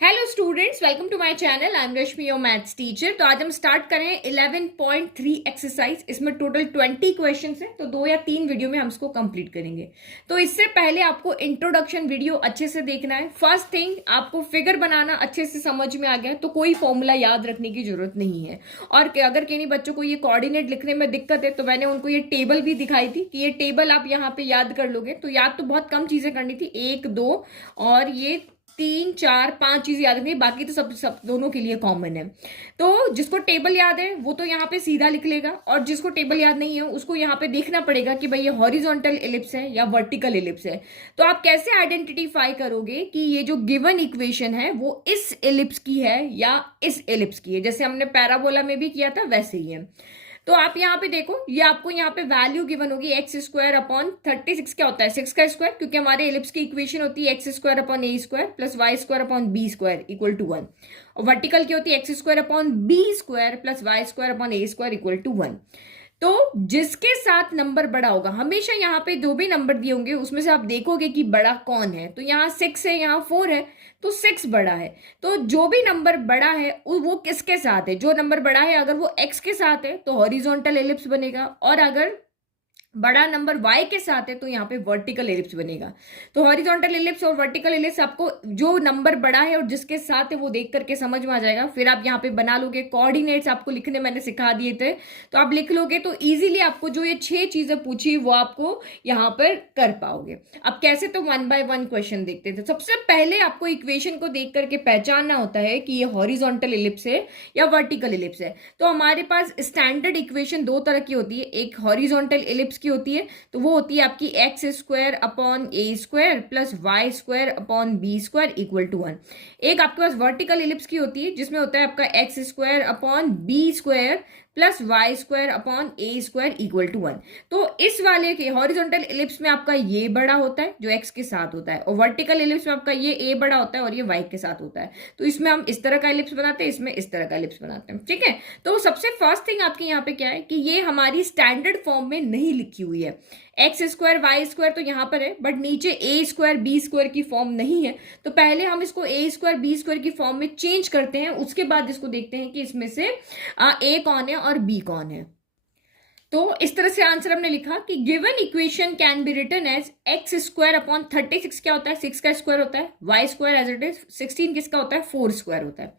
Hello students, welcome to my channel. I am Rashmi, your maths teacher. तो आज हम start कर रहे हैं 11.3 एक्सरसाइज। इसमें टोटल 20 क्वेश्चंस हैं, तो 2 या 3 वीडियो में हम इसको कंप्लीट करेंगे। तो इससे पहले आपको इंट्रोडक्शन वीडियो अच्छे से देखना है। फर्स्ट थिंग, आपको फिगर बनाना अच्छे से समझ में आ गया तो कोई फॉर्मूला याद रखने की जरूरत नहीं है। और अगर किन्हीं बच्चों को ये कोऑर्डिनेट लिखने में दिक्कत है तो मैंने उनको ये टेबल भी दिखाई थी कि ये टेबल आप यहाँ पे याद कर लोगे। तो याद तो बहुत कम चीजें करनी थी, 1 2 और ये 3 4 5 चीज याद रखनी, बाकी तो सब दोनों के लिए कॉमन है। तो जिसको टेबल याद है वो तो यहाँ पे सीधा लिख लेगा, और जिसको टेबल याद नहीं है उसको यहाँ पे देखना पड़ेगा कि भाई ये हॉरिजॉन्टल एलिप्स है या वर्टिकल एलिप्स है। तो आप कैसे आइडेंटिफाई करोगे कि ये जो गिवन इक्वेशन है वो इस एलिप्स की है या इस एलिप्स की है। जैसे हमने पैराबोला में भी किया था वैसे ही है। तो आप यहाँ पे देखो, ये आपको यहाँ पे वैल्यू गिवन होगी एक्स स्क्वायर अपॉन 36। क्या होता है 6 का स्क्वायर, क्योंकि हमारे एलिप्स की इक्वेशन होती है x square upon a square plus y square upon b square equal to 1। और वर्टिकल की होती है x square upon b square plus y square upon a square equal to 1। तो जिसके साथ नंबर बड़ा होगा, हमेशा यहाँ पे जो भी नंबर दिए होंगे उसमें से आप देखोगे कि बड़ा कौन है। तो यहाँ 6 है, यहाँ 4 है, तो 6 बड़ा है। तो जो भी नंबर बड़ा है वो किसके साथ है, जो नंबर बड़ा है अगर वो x के साथ है तो हॉरिजॉन्टल एलिप्स बनेगा, और अगर बड़ा नंबर y के साथ है तो यहाँ पे वर्टिकल एलिप्स बनेगा। तो हॉरिजॉन्टल एलिप्स और वर्टिकल एलिप्स आपको जो नंबर बड़ा है और जिसके साथ है वो देख करके समझ में आ जाएगा। फिर आप यहाँ पे बना लोगे, कोऑर्डिनेट्स आपको लिखने मैंने सिखा दिए थे तो आप लिख लोगे, तो इजीली आपको जो ये 6 चीजें पूछी वो आपको यहाँ पर कर पाओगे। अब कैसे, तो 1 बाय 1 क्वेश्चन देखते थे। सबसे पहले आपको इक्वेशन को देख करके पहचानना होता है कि ये हॉरिजॉन्टल एलिप्स है या वर्टिकल एलिप्स है। तो हमारे पास स्टैंडर्ड इक्वेशन 2 तरह की होती है। एक हॉरिजॉन्टल एलिप्स की होती है, तो वो होती है आपकी x square upon a square plus y square upon b square equal to 1। एक आपके पास वर्टिकल एलिप्स की होती है जिसमें होता है आपका x square upon b square plus y square upon a square equal to 1। तो इस वाले के हॉरिजॉन्टल एलिप्स में आपका ये बड़ा होता है जो एक्स के साथ होता है, और वर्टिकल एलिप्स में आपका ये ए बड़ा होता है और ये वाई के साथ होता है। तो इसमें हम इस तरह का एलिप्स बनाते हैं, इसमें इस तरह का एलिप्स बनाते हैं, ठीक है। तो सबसे फर्स्ट थिंग आपके यहाँ पे क्या है कि ये हमारी स्टैंडर्ड फॉर्म में नहीं लिखी हुई है। एक्स स्क्वायर वाई स्क्वायर तो यहाँ पर है, बट नीचे ए स्क्वायर बी स्क्वायर की फॉर्म नहीं है। तो पहले हम इसको ए स्क्वायर बी स्क्वायर की फॉर्म में चेंज करते हैं, उसके बाद इसको देखते हैं कि इसमें से ए कौन है और बी कौन है। तो इस तरह से आंसर हमने लिखा कि given equation can be written as x square upon 36। क्या होता है 6 का स्क्वायर होता है, y square as it is 16 किसका होता है 4 स्क्वायर होता है।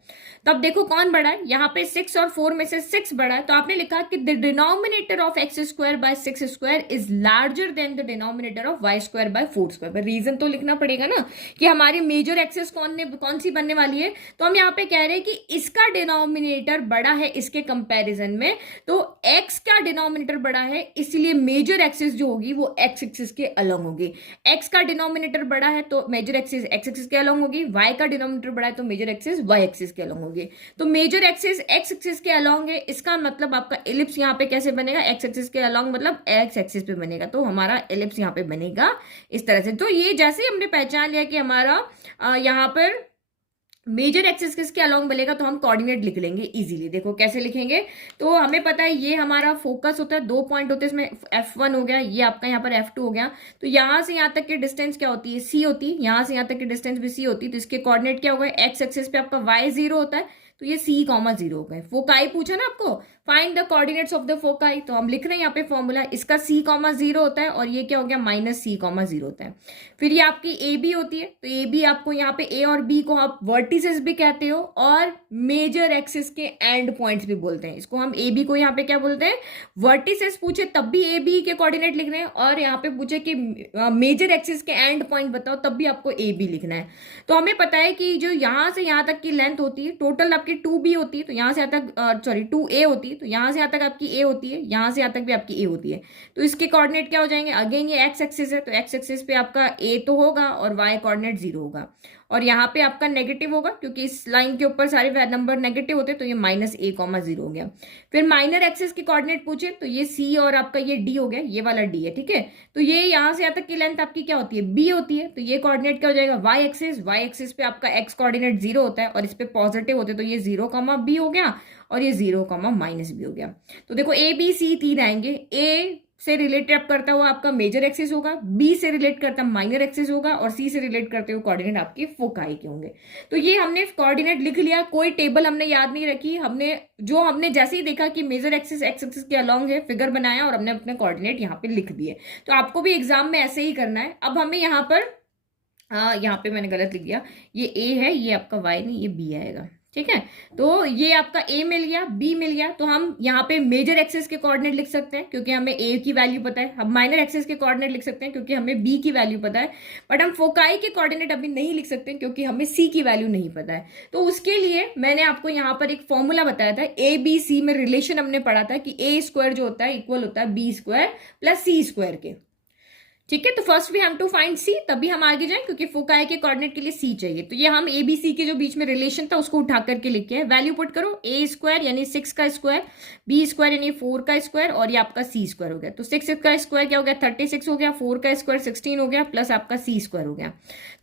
तो अब देखो कौन बड़ा है, यहाँ पे 6 और 4 में से 6 बड़ा है। तो आपने लिखा कि the denominator of x square by 6 square is larger than the denominator of y square by 4 square. Reason तो लिखना पड़ेगा ना कि हमारी मेजर एक्सेस कौन सी बनने वाली है। तो हम यहाँ पे कह रहे हैं कि इसका डिनोमिनेटर बड़ा है इसके कंपेरिजन में। तो एक्स का डिनोमिनेटर बड़ा है, इसलिए मेजर एक्सिस जो होगी वो एक्स एक्सिस के अलोंग होगी। एक्स का डिनोमिनेटर बड़ा है तो मेजर एक्सिस एक्स एक्सिस के अलोंग होगी, वाई का डिनोमिनेटर बड़ा है तो मेजर एक्सिस वाई एक्सिस के अलोंग होगी। तो मेजर एक्सिस एक्स एक्सिस के अलोंग है, इसका मतलब आपका एलिप्स यहाँ पे कैसे बनेगा, एक्स एक्सिस के अलोंग मतलब एक्स एक्सिस पे बनेगा। तो हमारा एलिप्स यहाँ पे बनेगा इस तरह से। तो ये जैसे हमने पहचान लिया कि हमारा यहाँ पर मेजर एक्सिस किसके अलोंग बनेगा, तो हम कोऑर्डिनेट लिख लेंगे इजीली। देखो कैसे लिखेंगे, तो हमें पता है ये हमारा फोकस होता है, 2 पॉइंट होते हैं इसमें, F1 हो गया, ये आपका यहाँ पर F2 हो गया। तो यहाँ से यहाँ तक की डिस्टेंस क्या होती है C होती है, यहाँ से यहाँ तक की डिस्टेंस भी C होती है। तो इसके कोऑर्डिनेट क्या होगा, एक्स एक्सिस पे आपका y0 होता है, तो ये C, 0 हो गए। फोकाई पूछा ना आपको, find the coordinates of the foci, तो हम लिख रहे हैं यहाँ पे फॉर्मूला, इसका C, 0 होता है और ये क्या हो गया -C, 0 होता है। फिर ये आपकी ए बी होती है, तो ए बी आपको यहाँ पे ए और बी को आप वर्टिसेस भी कहते हो और मेजर एक्सिस के एंड पॉइंट्स भी बोलते हैं। इसको हम ए बी को यहाँ पे क्या बोलते हैं, वर्टिसेस। पूछे तब भी ए बी के कोऑर्डिनेट लिखने हैं, और यहाँ पे पूछे कि मेजर एक्सिस के एंड पॉइंट बताओ तब भी आपको ए बी लिखना है। तो हमें पता है कि जो यहाँ से यहाँ तक की लेंथ होती है टोटल आपकी 2b होती है, तो यहाँ से यहाँ तक 2a होती है, तो यहाँ से यहाँ तक आपकी a होती है, यहाँ से यहाँ तक भी आपकी a होती है। तो इसके कोऑर्डिनेट क्या हो जाएंगे, अगेन ये एक्स एक्सिस है तो एक्स एक्सिस पे आपका a तो होगा और y कोऑर्डिनेट 0 होगा, और यहाँ पे आपका नेगेटिव होगा क्योंकि इस लाइन के ऊपर सारे नंबर नेगेटिव होते हैं। तो ये -a, 0 हो गया। फिर माइनर एक्सिस की कोऑर्डिनेट पूछे तो ये c और आपका ये d हो गया, ये वाला d है, ठीक है। तो ये यहाँ से यहाँ तक की लेंथ आपकी क्या होती है b होती है, तो ये कोऑर्डिनेट क्या हो जाएगा y एक्सिस पे आपका x कोऑर्डिनेट 0 होता है और इस पे पॉजिटिव होते हैं, तो ये 0, b हो गया और ये 0, -b हो गया। तो देखो a b c 3 आएंगे, a से रिलेटेड करता हुआ आपका मेजर एक्सिस होगा, बी से रिलेट करता माइनर एक्सिस होगा, और सी से रिलेट करते हुए कोऑर्डिनेट आपके फोकाई के होंगे। तो ये हमने कोऑर्डिनेट लिख लिया, कोई टेबल हमने याद नहीं रखी, हमने जैसे ही देखा कि मेजर एक्सिस एक्स एक्सिस के अलॉन्ग है, फिगर बनाया और हमने अपने कोऑर्डिनेट यहाँ पे लिख दिए। तो आपको भी एग्जाम में ऐसे ही करना है। अब हमें यहाँ पे मैंने गलत लिख दिया, ये ए है, ये आपका वाई नहीं, ये बी आएगा, ठीक है। तो ये आपका ए मिल गया, बी मिल गया, तो हम यहाँ पे मेजर एक्सिस के कोऑर्डिनेट लिख सकते हैं क्योंकि हमें ए की वैल्यू पता है। हम माइनर एक्सिस के कोऑर्डिनेट लिख सकते हैं क्योंकि हमें बी की वैल्यू पता है, बट हम फोकाई के कोऑर्डिनेट अभी नहीं लिख सकते क्योंकि हमें सी की वैल्यू नहीं पता है। तो उसके लिए मैंने आपको यहाँ पर एक फॉर्मूला बताया था, ए बी सी में रिलेशन हमने पढ़ा था कि ए स्क्वायर जो होता है इक्वल होता है बी स्क्वायर प्लस सी स्क्वायर के, ठीक है। तो first we have to find C, तभी हम आगे जाएं क्योंकि फोकाई के कोऑर्डिनेट के लिए सी चाहिए। तो ये हम ए बी सी के जो बीच में रिलेशन था उसको उठा करके लिखे हैं। वैल्यू पुट करो, ए स्क्वायर यानी 6 का स्क्वायर, बी स्क्वायर यानी 4 का स्क्वायर, और ये आपका सी स्क्वायर हो गया। तो 6 का स्क्वायर क्या हो गया, 36 हो गया, 4 का स्क्वायर 16 हो गया, प्लस आपका सी स्क्वायर हो गया।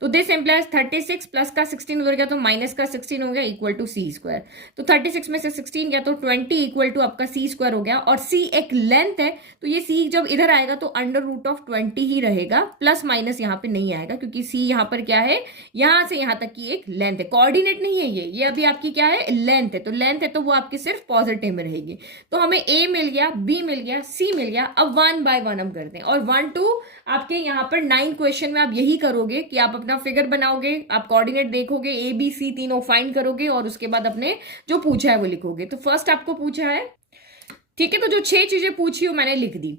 तो दिस इंप्लाइज 36 प्लस का 16 हो गया तो माइनस का 16 हो गया इक्वल टू सी स्क्वायर। तो 36 में से 16 गया तो 20 इक्वल टू आपका सी स्क्वायर हो गया। और सी एक लेंथ है तो ये सी जब इधर आएगा तो अंडर रूट ऑफ 20 ही रहेगा, प्लस माइनस यहाँ पे नहीं आएगा क्योंकि सी यहाँ पर क्या है, यहां से यहां तक की एक लेंथ है, कोऑर्डिनेट नहीं है ये अभी आपकी क्या है, लेंथ है। तो लेंथ है तो वो आपकी सिर्फ पॉजिटिव में रहेगी। तो हमें ए मिल गया, बी मिल गया, सी मिल गया। अब 1 बाय 1 हम करते हैं, और 1 2 आपके यहाँ पर 9 क्वेश्चन में आप यही करोगे कि आप अपना फिगर बनाओगे, आप कोऑर्डिनेट देखोगे, ए बी सी तीनों फाइंड करोगे और उसके बाद अपने जो पूछा है वो लिखोगे। तो फर्स्ट आपको पूछा है, ठीक है, तो जो 6 चीजें पूछी हो मैंने लिख दी।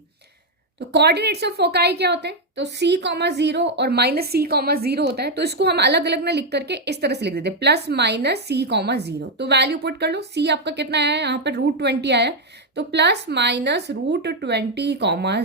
तो कोऑर्डिनेट्स ऑफ फोकाई क्या होते हैं, तो c, 0 और -c, 0 होता है। तो इसको हम अलग अलग ना लिख करके इस तरह से लिख देते हैं, प्लस माइनस c, 0। तो वैल्यू पुट कर लो, c आपका कितना आया है, यहाँ पर √20 आया, तो प्लस माइनस √20,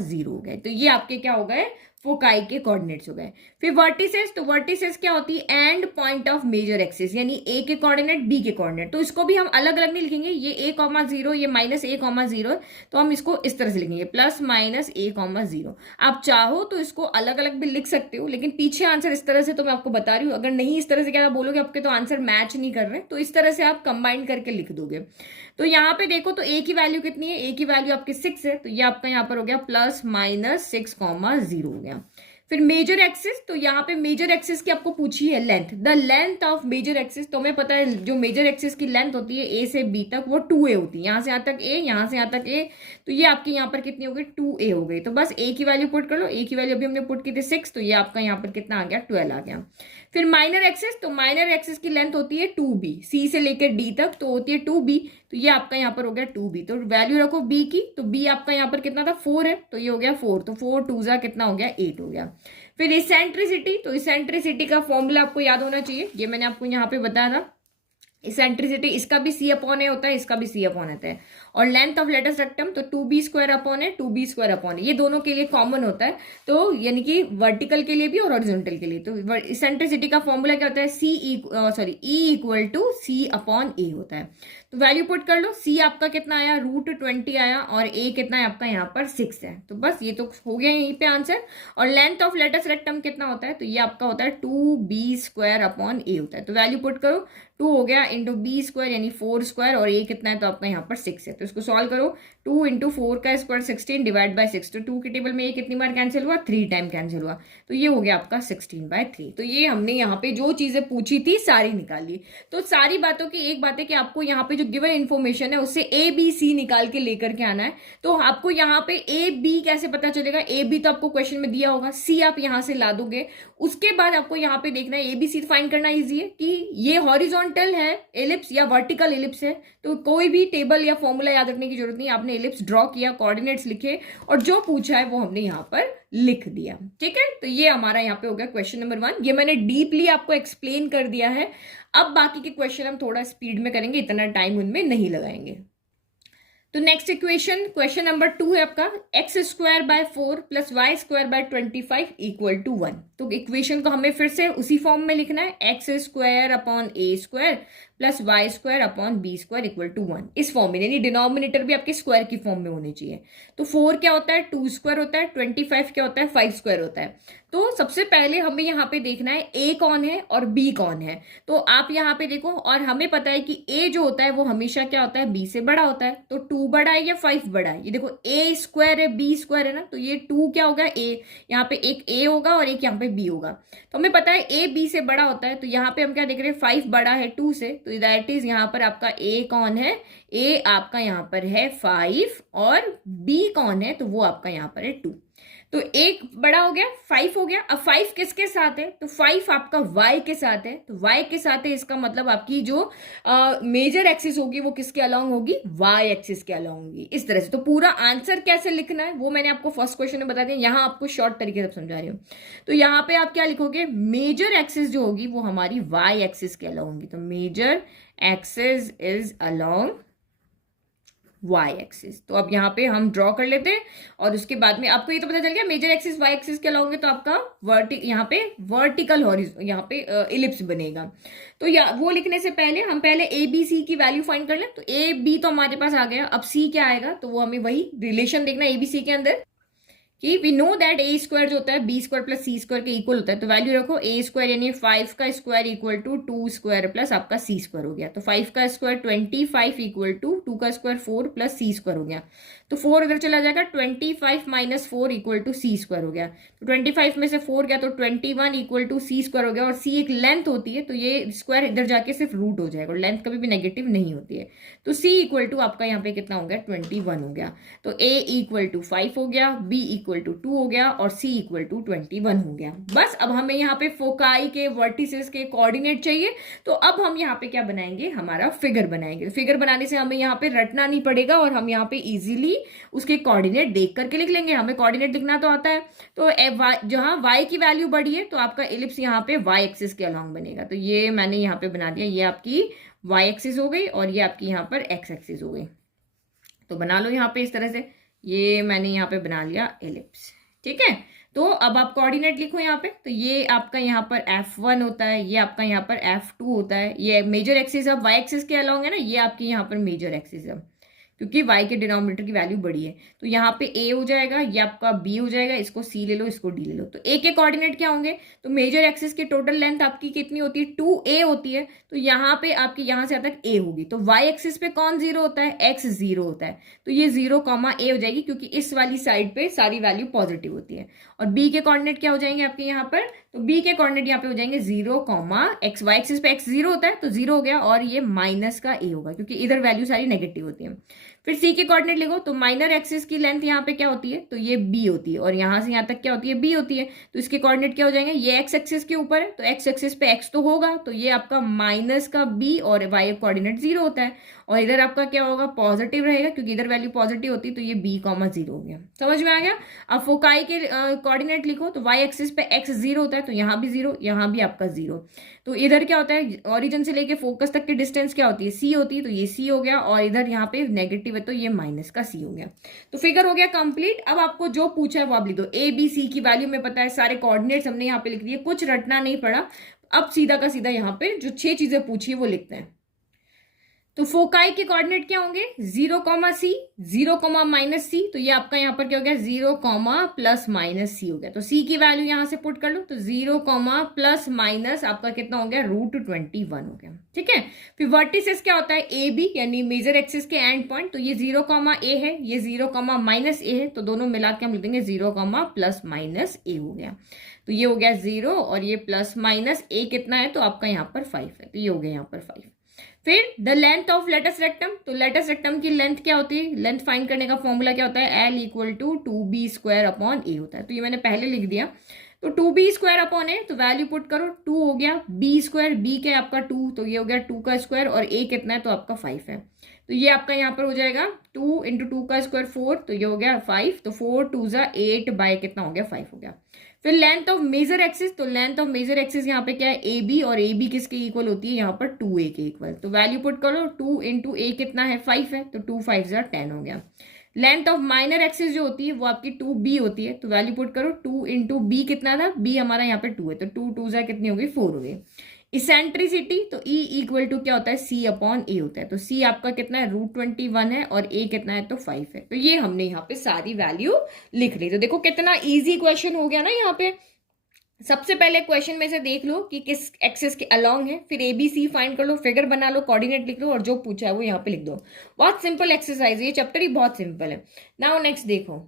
0 हो गए। तो ये आपके क्या हो गए, फोकाई के कोऑर्डिनेट्स हो गए। फिर वर्टिसेस, तो वर्टिसेस क्या होती है, end point of major axis, यानी ए के कोऑर्डिनेट, बी के कोऑर्डिनेट। तो इसको भी हम अलग अलग नहीं लिखेंगे, ये a, 0, ये -a, 0, तो हम इसको इस तरह से लिखेंगे, प्लस माइनस a, 0। आप चाहो तो इसको अलग अलग भी लिख सकते हो, लेकिन पीछे आंसर इस तरह से तो मैं आपको बता रही हूँ। अगर नहीं इस तरह से क्या बोलोगे, आपके तो आंसर मैच नहीं कर रहे, तो इस तरह से आप कंबाइन करके लिख दोगे। तो यहाँ पे देखो, तो a की वैल्यू कितनी है, a की वैल्यू आपकी 6 है, तो ये आपका यहाँ पर हो गया प्लस माइनस 6, 0 हो गया। फिर मेजर एक्सिस, तो यहाँ पे मेजर एक्सिस की आपको पूछी है length, the length of major axis. तो हमें पता है जो मेजर एक्सिस की लेंथ होती है ए से बी तक वो 2a होती है, यहाँ से यहाँ तक a, यहाँ से यहाँ तक a, तो ये आपकी यहाँ पर कितनी हो गई, 2a हो गई। तो बस a की वैल्यू पुट कर लो, a की वैल्यू अभी हमने पुट की थी 6, तो ये आपका यहाँ पर कितना आ गया, 12 आ गया। फिर माइनर एक्सिस, तो माइनर एक्सिस की लेंथ होती है 2b, c से लेकर d तक तो होती है 2b, तो ये आपका यहाँ पर हो गया 2b। तो वैल्यू रखो b की, तो b आपका यहाँ पर कितना था, 4 है, तो ये हो गया 4, तो 4 2 जा कितना हो गया, 8 हो गया। फिर इसेंट्रिसिटी, तो इसेंट्रिसिटी का फॉर्मूला आपको याद होना चाहिए, ये मैंने आपको यहाँ पे बताया था। इसेंट्रिसिटी, इसका भी c/a होता है, इसका भी c/a होता है। और लेंथ ऑफ लेटस रेक्टम, तो 2b² 2b² ये दोनों के लिए कॉमन होता है, तो यानी कि वर्टिकल के लिए भी और हॉरिजॉन्टल के लिए। तो इसेंट्रिसिटी का फॉर्मूला क्या होता है, E = c/a होता है। तो वैल्यू पुट कर लो, c आपका कितना आया, √20 आया, और a कितना है आपका यहाँ पर 6 है। तो बस ये तो हो गया यहीं पे आंसर। और लेंथ ऑफ लेटस रेक्टम कितना होता है, तो ये आपका होता है 2b² होता है। तो वैल्यू पुट करो, 2 हो गया इंटू b² यानी 4² और a कितना है, तो आपका यहाँ पर 6 है। तो इसको सॉल्व करो, 2 × 4 का स्क्वायर 16 डिवाइड बाय 6, तो 2 के टेबल में ये कितनी बार कैंसिल हुआ, 3 टाइम कैंसिल हुआ, तो ये हो गया आपका 16/3। तो ये हमने यहाँ पे जो चीजें पूछी थी सारी निकाली। तो सारी बातों की एक बात है कि आपको यहाँ पे जो गिवन इन्फॉर्मेशन है उससे ए बी सी निकाल के लेकर के आना है। तो आपको यहाँ पे ए बी कैसे पता चलेगा, ए बी तो आपको क्वेश्चन में दिया होगा, सी आप यहाँ से ला दोगे। उसके बाद आपको यहाँ पे देखना है, ए बी सी फाइंड करना इजी है कि ये हॉरिजॉन्टल है एलिप्स या वर्टिकल एलिप्स है। तो कोई भी टेबल या फॉर्मूला याद रखने की जरूरत नहीं, आपने एलिप्स ड्रॉ किया, कोऑर्डिनेट्स लिखे और जो पूछा है वो हमने यहाँ पर लिख दिया, ठीक है। तो ये हमारा यहाँ पे हो गया क्वेश्चन नंबर 1। ये मैंने डीपली आपको एक्सप्लेन कर दिया है। अब बाकी के क्वेश्चन हम थोड़ा स्पीड में करेंगे, इतना टाइम उनमें नहीं लगाएंगे। तो नेक्स्ट इक्वेशन, क्वेश्चन नंबर 2 है आपका, x² / 4 + y² / 25 = 1। तो इक्वेशन को हमें फिर से उसी फॉर्म में लिखना है, x² / a² + y² / b² = 1। इस फॉर्म में, यानी डिनोमिनेटर भी आपके स्क्वायर की फॉर्म में होनी चाहिए। तो 4 क्या होता है, 2² होता है, 25 क्या होता है, 5² होता है। तो सबसे पहले हमें यहाँ पे देखना है ए कौन है और बी कौन है। तो आप यहाँ पे देखो, और हमें पता है कि ए जो होता है वो हमेशा क्या होता है, बी से बड़ा होता है। तो 2 बड़ा है या 5 बड़ा है, ये देखो ए स्क्वायर है बी स्क्वायर है ना, तो ये 2 क्या होगा, ए, यहाँ पे एक ए होगा और एक यहाँ पे बी होगा। तो हमें पता है ए बी से बड़ा होता है, तो यहाँ पे हम क्या देख रहे हैं, 5 बड़ा है 2 से, तो दैट इज यहाँ पर आपका ए कौन है, ए आपका यहाँ पर है 5 और बी कौन है, तो वो आपका यहाँ पर है 2। तो एक बड़ा हो गया, 5 हो गया। अब 5 किसके साथ है, तो 5 आपका y के साथ है, तो y के साथ है, इसका मतलब आपकी जो मेजर एक्सिस होगी वो किसके अलोंग होगी, y एक्सिस के अलोंग होगी, इस तरह से। तो पूरा आंसर कैसे लिखना है वो मैंने आपको फर्स्ट क्वेश्चन में बता दिया, यहाँ आपको शॉर्ट तरीके से समझा रही हूँ। तो यहाँ पे आप क्या लिखोगे, मेजर एक्सिस जो होगी वो हमारी y एक्सिस के अलोंग होगी, तो major axis is along y axis. तो अब यहाँ पे हम ड्रॉ कर लेते हैं, और उसके बाद में आपको ये तो पता चल गया मेजर एक्सिस y एक्सिस के अलोंग है, तो आपका यहाँ पे वर्टिकल हॉरिजॉन्टल यहाँ पे इलिप्स बनेगा। तो या वो लिखने से पहले हम पहले ए बी सी की वैल्यू फाइंड कर लें। तो ए बी तो हमारे पास आ गया, अब सी क्या आएगा, तो वो हमें वही रिलेशन देखना ए बी सी के अंदर कि we know that a square जो होता है बी स्क्वायर प्लस सी स्क्वायर के इक्वल होता है। तो वैल्यू रखो ए स्क्वायर यानी 5 का square equal to 2 square plus आपका सी स्क्वायर हो गया। तो 5 का स्क्वायर 25 इक्वल टू 2 का स्क्वायर 4 प्लस सी स्क्वायर हो गया। तो 4 इधर चला जाएगा, 25 minus 4 equal to c square हो गया। तो 25 में से 4 गया तो 21 इक्वल टू सी स्क्वायर हो गया, और सी एक लेंथ होती है, तो ये स्क्वायर इधर जाके सिर्फ रूट हो जाएगा, और लेंथ कभी भी नेगेटिव नहीं होती है। तो सी इक्वल टू आपका यहाँ पे कितना हो गया, 21 हो गया। तो ए इक्वल टू 5 हो गया, बी इक्वल टू 2 हो गया, और सी इक्वल टू 21 हो गया। बस अब हमें यहाँ पे फोकाई के वर्टिसेस के कोऑर्डिनेट चाहिए। तो अब हम यहाँ पे क्या बनाएंगे, हमारा फिगर बनाएंगे। तो फिगर बनाने से हमें यहाँ पे रटना नहीं पड़ेगा, और हम यहाँ पे इजीली उसके कोऑर्डिनेट देख करके लिख लेंगे। हमें कोऑर्डिनेट लिखना तो आता है। तो जहां y की वैल्यू बढ़ी है तो आपका इलिप्स यहाँ पे y एक्सिस के अलोंग बनेगा। तो ये मैंने यहाँ पे बना दिया, ये आपकी y एक्सिस हो गई, और ये आपकी यहाँ पर x एक्सिस हो गई। तो बना लो यहाँ पे इस तरह से, ये मैंने यहाँ पे बना लिया इलिप्स, ठीक है। तो अब आप कोऑर्डिनेट लिखो यहाँ पे। तो ये आपका यहाँ पर F1 होता है, ये आपका यहाँ पर F2 होता है, ये मेजर एक्सिस अब y एक्सिस के अलोंग है ना, ये आपकी यहाँ पर मेजर एक्सिस है, क्योंकि y के डिनोमिनेटर की वैल्यू बड़ी है। तो यहाँ पे a हो जाएगा, ये आपका b हो जाएगा, इसको c ले लो, इसको d ले लो। तो a के कोऑर्डिनेट क्या होंगे, तो मेजर एक्सिस की टोटल लेंथ आपकी कितनी होती है, 2a होती है। तो यहाँ पे आपकी यहाँ से तक a होगी। तो y एक्सिस पे कौन जीरो होता है, x जीरो होता है, तो ये 0, a हो जाएगी, क्योंकि इस वाली साइड पे सारी वैल्यू पॉजिटिव होती है। और b के कोऑर्डिनेट क्या हो जाएंगे आपके यहाँ पर, तो b के कोऑर्डिनेट यहाँ पे हो जाएंगे 0, x, y एक्सिस पे x 0 होता है, तो 0 हो गया, और ये माइनस का a होगा, क्योंकि इधर वैल्यू सारी नेगेटिव होती है। फिर c के कोऑर्डिनेट लिखो। तो माइनर एक्सिस की लेंथ यहाँ पे क्या होती है, तो ये b होती है, और यहाँ से यहाँ तक क्या होती है, b होती है। तो इसके कोऑर्डिनेट क्या हो जाएंगे, ये x एक्सिस के ऊपर है, तो x एक्सिस पे x तो होगा, तो ये आपका माइनस का b, और y कोऑर्डिनेट 0 होता है, और इधर आपका क्या होगा, पॉजिटिव रहेगा, क्योंकि इधर वैल्यू पॉजिटिव होती है, तो ये b, 0 हो गया। समझ में आ गया। अब फोकाई के कोऑर्डिनेट लिखो। तो y एक्सिस पे x 0 होता है, तो यहाँ भी 0, यहाँ भी आपका 0। तो इधर क्या होता है, ओरिजिन से लेके फोकस तक की डिस्टेंस क्या होती है, c होती है, तो ये c हो गया, और इधर यहाँ पे नेगेटिव है, तो ये माइनस का c हो गया। तो फिगर हो गया कंप्लीट। अब आपको जो पूछा है वो आप लिख दो। a b c की वैल्यू में पता है, सारे कोऑर्डिनेट्स हमने यहाँ पे लिख दिए, कुछ रटना नहीं पड़ा। अब सीधा का सीधा यहाँ पे जो 6 चीजें पूछी है वो लिखते हैं। तो फोकाई के कोऑर्डिनेट क्या होंगे, 0, c, 0, माइनस c। तो ये आपका यहाँ पर क्या हो गया, 0, प्लस माइनस c हो गया। तो c की वैल्यू यहाँ से पुट कर लो। तो 0, प्लस माइनस आपका कितना हो गया, √21 हो गया, ठीक है। फिर वर्टिसेस क्या होता है, ए बी, यानी मेजर एक्सिस के एंड पॉइंट। तो ये 0, a है, ये 0, माइनस a है, तो दोनों मिला के हम लिख देंगे 0, प्लस माइनस a हो गया। तो ये हो गया 0, और ये प्लस माइनस a कितना है, तो आपका यहाँ पर 5 है, तो ये हो गया यहाँ पर 5। फिर the length of latus rectum. तो लेटस रेक्टम की लेंथ क्या होती है, लेंथ फाइंड करने का फॉर्मूला क्या होता है, L equal to 2b square upon a होता है। तो ये मैंने पहले लिख दिया। तो 2b स्क्वायर अपॉन a, तो वैल्यू पुट करो, 2 हो गया, b स्क्वायर, b क्या है आपका 2, तो ये हो गया 2 का स्क्वायर, और a कितना है, तो आपका 5 है। तो ये आपका यहाँ पर हो जाएगा 2 इंटू 2 का स्क्वायर 4, तो ये हो गया 5। तो 4 2 8 बाय कितना हो गया, 5 हो गया। फिर लेंथ ऑफ मेजर एक्सिस। तो लेंथ ऑफ मेजर एक्सिस यहाँ पे क्या है, ए बी, और ए बी किसके इक्वल होती है, यहाँ पर 2a के इक्वल। तो वैल्यू पुट करो, 2 इंटू a कितना है, 5 है, तो 2 5 10 हो गया। लेंथ ऑफ माइनर एक्सिस जो होती है वो आपकी 2b होती है। तो वैल्यू पुट करो, 2 इंटू b कितना था, b हमारा यहाँ पे 2 है, तो 2 2 कितनी हो गई, 4 हो गई। इसेंट्रिसिटी। तो E इक्वल टू क्या होता है, C अपॉन A होता है। तो C आपका कितना है, √21 है, और A कितना है, तो 5 है। तो ये हमने यहाँ पे सारी वैल्यू लिख ली। तो देखो कितना इजी क्वेश्चन हो गया ना यहाँ पे। सबसे पहले क्वेश्चन में से देख लो कि किस एक्सेस के अलोंग है, फिर ए बी सी फाइंड कर लो, फिगर बना लो, कोऑर्डिनेट लिख लो और जो पूछा है वो यहाँ पे लिख दो। बहुत सिंपल एक्सरसाइज है, ये चैप्टर ही बहुत सिंपल है। नाउ नेक्स्ट देखो।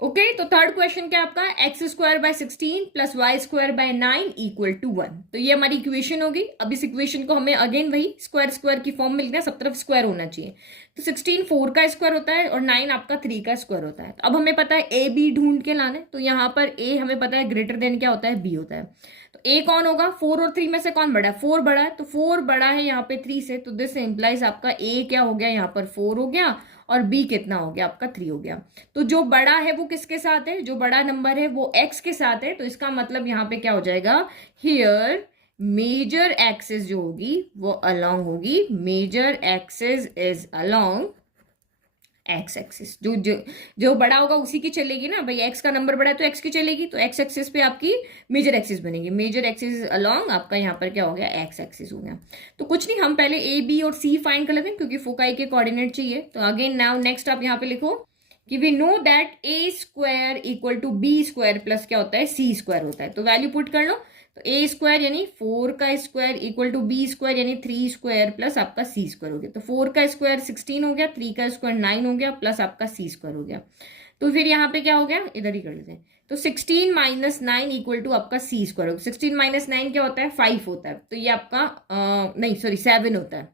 ओके तो थर्ड क्वेश्चन क्या आपका, x square by 16 plus y square by 9 equal to 1। तो ये हमारी इक्वेशन होगी। अब इस इक्वेशन को हमें अगेन वही स्क्वायर स्क्वायर की फॉर्म में लिखना है, सब तरफ स्क्वायर होना चाहिए। तो 16 4 का स्क्वायर होता है और 9 आपका 3 का स्क्वायर होता है। तो अब हमें पता है ए बी ढूंढ के लाना है। तो यहाँ पर ए हमें पता है ग्रेटर देन क्या होता है, बी होता है। तो ए कौन होगा, 4 और 3 में से कौन बड़ा है, 4 बड़ा है। तो 4 बड़ा है यहाँ पे 3 से, तो दिस इंप्लाइज आपका ए क्या हो गया, यहाँ पर 4 हो गया और बी कितना हो गया आपका 3 हो गया। तो जो बड़ा है वो किसके साथ है, जो बड़ा नंबर है वो एक्स के साथ है। तो इसका मतलब यहाँ पे क्या हो जाएगा, हियर मेजर एक्सिस जो होगी वो अलोंग होगी, major axis is along x axis. जो जो जो बड़ा होगा उसी की चलेगी ना भाई, एक्स का नंबर बड़ा है तो एक्स की चलेगी। तो एक्स एक्सिस पे आपकी मेजर एक्सिस बनेगी, मेजर एक्सिस अलोंग आपका यहाँ पर क्या हो गया, एक्स एक्सिस हो गया। तो कुछ नहीं, हम पहले ए बी और सी फाइंड कर लेते हैं क्योंकि फोकाई के कोऑर्डिनेट चाहिए। तो अगेन नाउ नेक्स्ट आप यहाँ पे लिखो कि we know that a square equal to b square plus क्या होता है, सी स्क्वायर होता है। तो वैल्यू पुट कर लो। तो ए स्क्वायर यानी 4 का square equal to b square यानी 3 स्क्वायर प्लस आपका सी स्क्वायर हो गया। तो 4 का स्क्वायर 16 हो गया, 3 का स्क्वायर 9 हो गया प्लस आपका सी स्क्वायर हो गया। तो फिर यहाँ पे क्या हो गया, इधर ही कर लेते हैं। तो 16 माइनस 9 इक्वल टू आपका सी स्क्वायर हो गया। 16 माइनस 9 क्या होता है, 5 होता है। तो ये आपका नहीं सॉरी 7 होता है।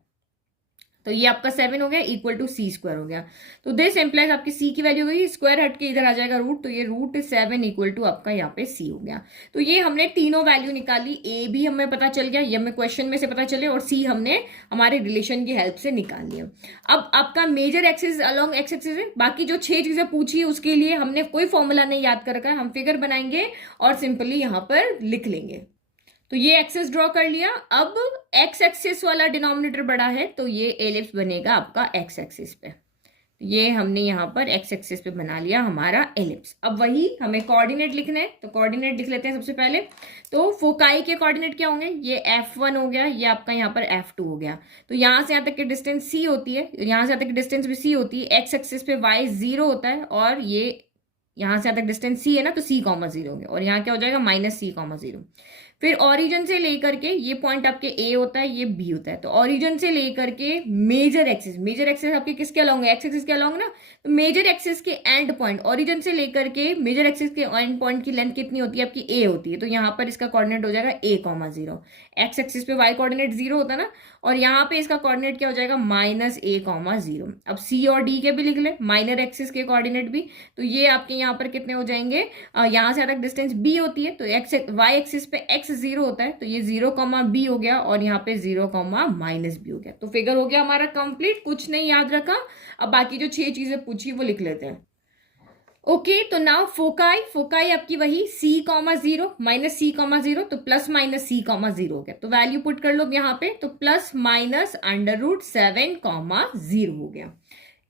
तो ये आपका 7 हो गया इक्वल टू सी स्क्वायर हो गया। तो दिस एम्प्लाइज आपकी सी की वैल्यू गई, स्क्वायर हट के इधर आ जाएगा रूट। तो ये रूट 7 इक्वल टू आपका यहाँ पे सी हो गया। तो ये हमने तीनों वैल्यू निकाली, ए भी हमें पता चल गया, ये हमें क्वेश्चन में से पता चले, और सी हमने हमारे रिलेशन की हेल्प से निकाल लिया। अब आपका major axis along x axis है। बाकी जो 6 चीजें पूछी उसके लिए हमने कोई फॉर्मूला नहीं याद कर रखा है, हम फिगर बनाएंगे और सिंपली यहाँ पर लिख लेंगे। तो ये एक्सेस ड्रॉ कर लिया। अब एक्स एक्सिस वाला डिनोमिनेटर बड़ा है तो ये एलिप्स बनेगा आपका एक्स एक्सिस पे। ये हमने यहाँ पर एक्स एक्सिस पे बना लिया हमारा एलिप्स। अब वही हमें कोऑर्डिनेट लिखना है, तो कोऑर्डिनेट लिख लेते हैं सबसे पहले। तो फोकाई के कोऑर्डिनेट क्या होंगे, ये F1 हो गया, ये आपका यहाँ पर F2 हो गया। तो यहाँ से यहाँ तक की डिस्टेंस C होती है, यहाँ से यहाँ तक की डिस्टेंस भी C होती है। एक्स एक्सिस पे Y 0 होता है और ये यहाँ से यहाँ तक डिस्टेंस C है ना, तो C कॉमा 0 हो गया और यहाँ क्या हो जाएगा माइनस C कॉमा 0। फिर ओरिजिन से लेकर के ये पॉइंट आपके ए होता है, ये बी होता है। तो ओरिजिन से लेकर के मेजर एक्सिस आपके किसके अलोंग है, एक्स एक्सिस के अलोंग ना। तो मेजर एक्सिस के एंड पॉइंट ओरिजिन से लेकर के मेजर एक्सिस के एंड पॉइंट की लेंथ कितनी होती है आपकी, ए होती है। तो यहाँ पर इसका कोऑर्डिनेट हो जाएगा a कॉमा 0। एक्स एक्सिस पे y कोऑर्डिनेट 0 होता है ना, और यहाँ पे इसका कोऑर्डिनेट क्या हो जाएगा माइनस a कॉमा 0। अब c और d के भी लिख ले, माइनर एक्सिस के कोऑर्डिनेट भी। तो ये आपके यहाँ पर कितने हो जाएंगे, यहाँ से तक डिस्टेंस b होती है, तो एक्स y एक्सिस पे x 0 होता है, तो ये 0 कॉमा b हो गया और यहाँ पे 0 कॉमा माइनस b हो गया। तो फिगर हो गया हमारा कंप्लीट, कुछ नहीं याद रखा। अब बाकी जो 6 चीजें पूछी वो लिख लेते हैं। ओके तो नाउ फोकाई आपकी वही c comma 0 minus C comma 0, तो प्लस माइनस सी कॉमा 0 हो गया। तो वैल्यू पुट कर लो यहाँ पे, तो plus minus under root 7 comma 0 हो गया।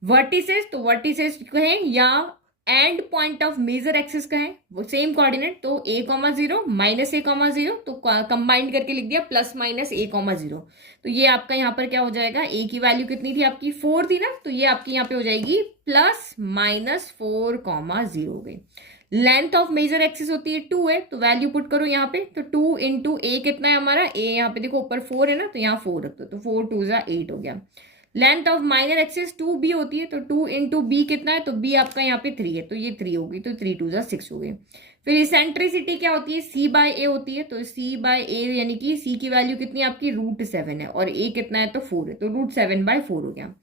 वर्टिसेस, तो वर्टिसेस कहें या end point of major axis कहें, वो सेम कोऑर्डिनेट। तो a comma 0 minus a comma 0, तो कंबाइंड करके लिख दिया प्लस माइनस a कॉमा 0। तो ये आपका यहाँ पर क्या हो जाएगा, a की वैल्यू कितनी थी आपकी 4 थी ना, तो ये आपकी यहाँ पे हो जाएगी प्लस माइनस 4 कॉमा 0 हो गई। लेंथ ऑफ मेजर एक्सिस होती है 2 है, तो वैल्यू पुट करो यहाँ पे। तो 2 इंटू a कितना है हमारा, a यहाँ पे देखो ऊपर 4 है ना, तो यहाँ 4 रख दो, तो 4 2 8 हो गया। Length of minor axis 2b होती है, तो 2 इंटू बी कितना है, तो b आपका यहाँ पे 3 है, तो ये 3 होगी, तो 3 2 6 हो गई। फिर इसेंट्रिसिटी क्या होती है, c बाय ए होती है, तो c बाय ए यानी कि c की वैल्यू कितनी है आपकी रूट 7 है और a कितना है तो 4 है, तो रूट 7 बाय 4 हो गया।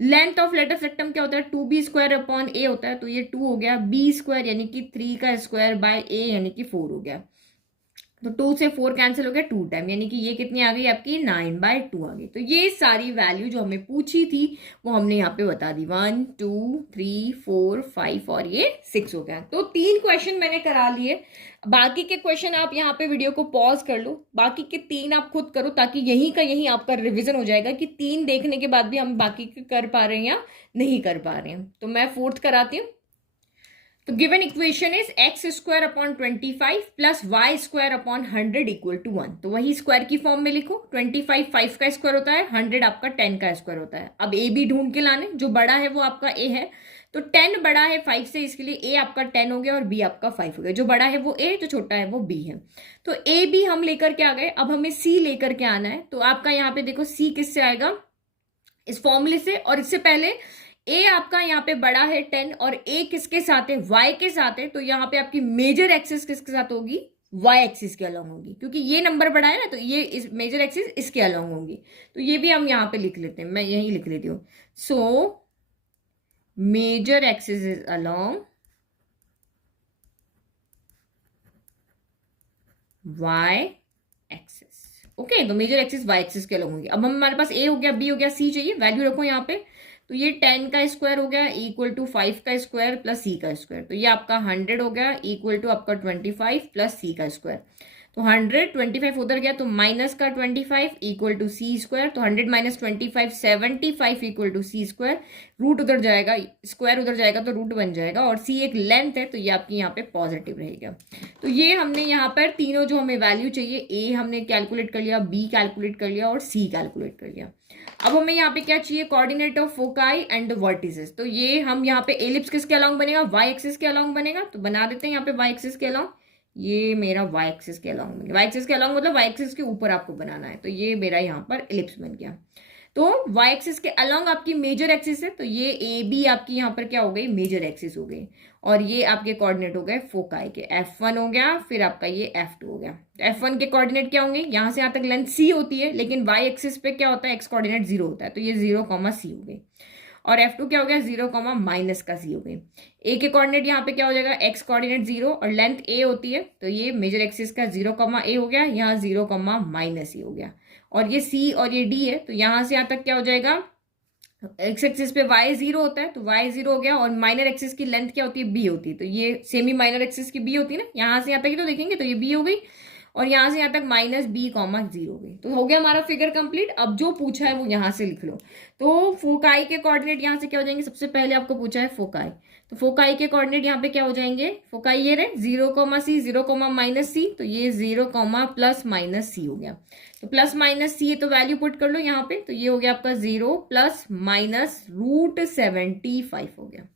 लेंथ ऑफ लेटर सेक्टम क्या होता है, 2b स्क्वायर अपॉन a होता है, तो ये 2 हो गया। b स्क्वायर यानी कि 3 का स्क्वायर बाय a यानी कि 4 हो गया। तो 2 से 4 कैंसिल हो गया 2 टाइम, यानी कि ये कितनी आ गई आपकी 9 बाय 2 आ गई। तो ये सारी वैल्यू जो हमें पूछी थी वो हमने यहाँ पे बता दी, 1 2 3 4 5 और ये 6 हो गया। तो 3 क्वेश्चन मैंने करा लिए। बाकी के क्वेश्चन आप यहाँ पे वीडियो को पॉज कर लो, बाकी के 3 आप खुद करो, ताकि यहीं का यहीं आपका रिविजन हो जाएगा कि 3 देखने के बाद भी हम बाकी के कर पा रहे हैं या नहीं कर पा रहे हैं। तो मैं 4th कराती हूँ। तो given equation is x square upon 25 plus y square upon 100 equal to 1। तो वही स्क्वायर की फॉर्म में लिखो, 25 5 का स्क्वायर होता है, 100 आपका 10 का स्क्वायर होता है। अब ए बी ढूंढ के लाने, जो बड़ा है वो आपका ए है, तो 10 बड़ा है 5 से, इसके लिए ए आपका 10 हो गया और बी आपका 5 हो गया। जो बड़ा है वो ए, जो छोटा है वो बी है। तो ए बी हम लेकर के आ गए, अब हमें सी लेकर के आना है। तो आपका यहाँ पे देखो सी किससे आएगा, इस फॉर्मूले से। और इससे पहले ए आपका यहाँ पे बड़ा है 10 और ए किसके साथ है, वाई के साथ है। तो यहाँ पे आपकी मेजर एक्सिस किसके साथ होगी, वाई एक्सिस के अलोंग होगी, क्योंकि ये नंबर बड़ा है ना, तो ये इस मेजर एक्सिस इसके अलोंग होगी। तो ये भी हम यहाँ पे लिख लेते हैं, मैं यही लिख लेती हूँ। So major axis is along y axis. Okay, तो मेजर एक्सिस वाई एक्सिस के अलोंग होगी। अब हमारे पास ए हो गया, बी हो गया, सी चाहिए, वैल्यू रखो यहाँ पे। तो ये 10 का स्क्वायर हो गया इक्वल टू 5 का स्क्वायर प्लस सी का स्क्वायर। तो ये आपका 100 हो गया इक्वल टू आपका 25 प्लस सी का स्क्वायर। तो 100, 25 उधर गया तो माइनस का 25 इक्वल टू सी स्क्वायर। तो 100 minus 25 75 equal to c square. Root उधर जाएगा, स्क्वायर उधर जाएगा तो रूट बन जाएगा, और सी एक लेंथ है तो ये आपकी यहाँ पे पॉजिटिव रहेगा। तो ये हमने यहाँ पर तीनों जो हमें वैल्यू चाहिए, ए हमने कैलकुलेट कर लिया, बी कैलकुलेट कर लिया और सी कैलकुलेट कर लिया। अब हमें यहाँ पे क्या चाहिए, coordinate of foci and vertices. तो ये हम यहाँ पे एलिप्स किसके अलोंग बनेगा, वाई एक्सिस के अलोंग बनेगा। तो बना देते हैं यहाँ पे वाई एक्सिस के अलोंग, ये मेरा वाई एक्सिस के अलोंग बनेगा। वाई एक्सिस के अलोंग मतलब वाई एक्सिस के ऊपर आपको बनाना है। तो ये मेरा यहाँ पर एलिप्स बन गया। तो वाई एक्सिस के अलोंग आपकी मेजर एक्सिस है, तो ये ए बी आपकी यहाँ पर क्या हो गई, मेजर एक्सिस हो गई। और ये आपके कोऑर्डिनेट हो गए फोकाई के, F1 हो गया, फिर आपका ये F2 हो गया। तो F1 के कोऑर्डिनेट क्या होंगे, यहाँ से यहाँ तक लेंथ C होती है, लेकिन वाई एक्सिस पे क्या होता है, एक्स कोऑर्डिनेट 0 होता है, तो ये 0, C हो गई। और F2 क्या हो गया, 0, माइनस का C हो गई। ए के कोऑर्डिनेट यहाँ पे क्या हो जाएगा, एक्स कोऑर्डिनेट 0 और लेंथ A होती है, तो ये मेजर एक्सिस का 0, A हो गया, यहाँ 0, माइनस C हो गया। और ये C और ये D है, तो यहाँ से यहाँ तक क्या हो जाएगा, एक्स एक्सिस पे y 0 होता है तो y 0 हो गया, और माइनर एक्सिस की लेंथ क्या होती है, b होती है, तो ये सेमी माइनर एक्सिस की b होती है ना, यहाँ से यहाँ तक ही तो देखेंगे, तो ये b हो गई, और यहाँ से यहाँ तक माइनस b, 0 हो गई। तो हो गया हमारा फिगर कंप्लीट। अब जो पूछा है वो यहाँ से लिख लो। तो फोकाई के कोऑर्डिनेट यहाँ से क्या हो जाएंगे, सबसे पहले आपको पूछा है फोकाई, तो फोकाई के कोऑर्डिनेट यहाँ पे क्या हो जाएंगे, फोकाई ये रहे 0, C, 0, माइनस C, तो ये 0, प्लस माइनस C हो गया। तो प्लस माइनस C है तो वैल्यू पुट कर लो यहाँ पे, तो ये हो गया आपका 0 प्लस माइनस √75 हो गया।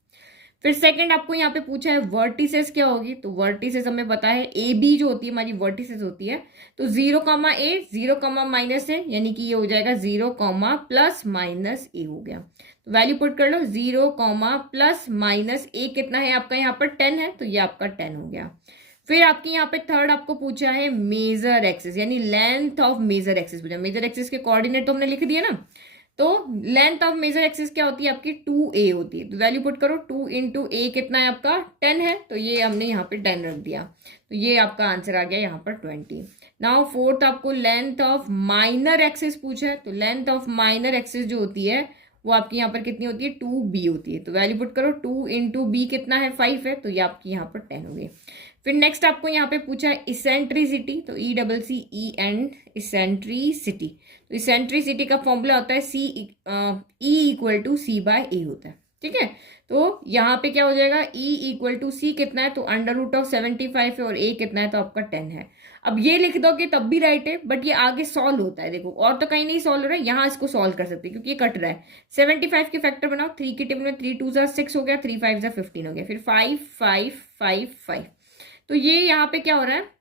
फिर सेकंड आपको यहाँ पे पूछा है वर्टिसेस क्या होगी, तो वर्टिसेस हमें पता है ए बी जो होती है हमारी वर्टिसेस होती है, तो 0, A, 0, माइनस है, यानी कि ये हो जाएगा 0, प्लस माइनस ए हो गया। तो वैल्यू पुट कर लो, 0, प्लस माइनस ए कितना है आपका यहाँ पर 10 है, तो ये आपका 10 हो गया। फिर आपकी यहाँ पे थर्ड आपको पूछा है मेजर एक्सिस, यानी लेंथ ऑफ मेजर एक्सिस पूछा। मेजर एक्सिस के कोऑर्डिनेट तो हमने लिख दिया ना, तो लेंथ ऑफ मेजर एक्सिस क्या होती है आपकी 2a होती है। तो वैल्यू पुट करो, 2 इंटू ए कितना है आपका 10 है, तो ये हमने यहाँ पे 10 रख दिया, तो ये आपका आंसर आ गया यहाँ पर 20। नाउ फोर्थ आपको लेंथ ऑफ माइनर एक्सिस पूछा है, तो लेंथ ऑफ माइनर एक्सिस जो होती है वो आपकी यहाँ पर कितनी होती है, 2b होती है। तो वैल्यू पुट करो, 2 इंटू बी कितना है 5 है, तो ये आपकी यहाँ पर 10 हो गई। फिर नेक्स्ट आपको यहाँ पे पूछा है इसेंट्रिसिटी, तो ECCEN इसेंट्रिसिटी। तो इसेंट्रिसिटी का फॉर्मूला होता है E इक्वल टू C/A होता है, ठीक है। तो यहाँ पे क्या हो जाएगा, E इक्वल टू C कितना है, तो √75 है, और A कितना है तो आपका 10 है। अब ये लिख दोगे तब भी राइट है, बट ये आगे सॉल्व होता है, देखो और तो कहीं नहीं सॉल्व हो रहा है, यहाँ इसको सॉल्व कर सकते हैं क्योंकि ये कट रहा है। 75 के फैक्टर बनाओ, 3 की टेबल में 3 2 6 हो गया, 3 5 15 हो गया, फिर 5 5 5 5। तो ये यहाँ पे क्या हो रहा है,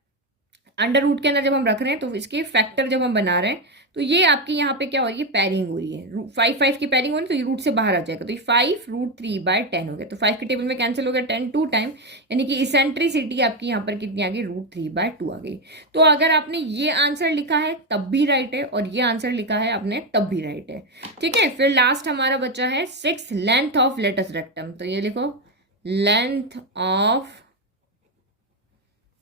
अंडर रूट के अंदर जब हम रख रहे हैं तो इसके फैक्टर जब हम बना रहे हैं, तो ये आपकी यहाँ पे क्या हो रही है, पैरिंग हो रही है, 5 5 की पैरिंग हो रही है, तो ये रूट से बाहर आ जाएगा, तो ये 5√3/10 हो गया। तो 5 की टेबल में कैंसिल हो गया 10 2 टाइम, यानी कि इसेंट्रिसिटी आपकी यहाँ पर कितनी आ गई, √3/2 आ गई। तो अगर आपने ये आंसर लिखा है तब भी राइट है, और ये आंसर लिखा है आपने तब भी राइट है, ठीक है। फिर लास्ट हमारा बच्चा है 6 लेंथ ऑफ लेटस रेक्टम। तो ये लिखो, लेंथ ऑफ